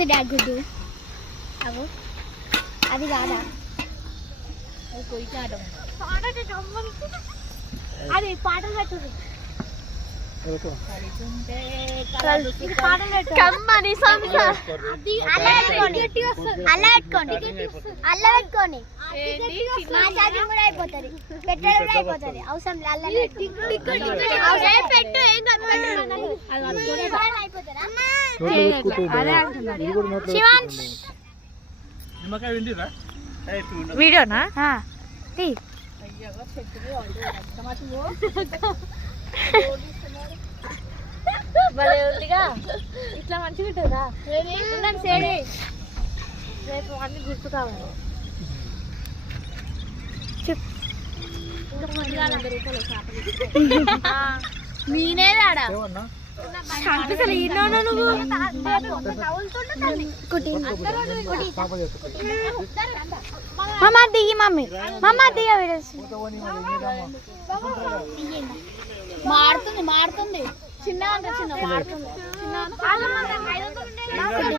ఉంది డాడ్ గుడ్డు అవు అది కాదా అది పాటలు పెట్టు అల్లా పెట్టుకోండి మా ఛార్జింగ్ కూడా అయిపోతుంది పెట్రోల్ కూడా అయిపోతుంది అవసరం వీడియోనా ఇట్లా మంచిగా ఉంటుందా సేడి రేపు అన్ని గుర్తు కావాలి నేనేదాడా నువ్వు మమ్మ దిగి మమ్మ దిగ మారుతుంది చిన్న మారుతుంది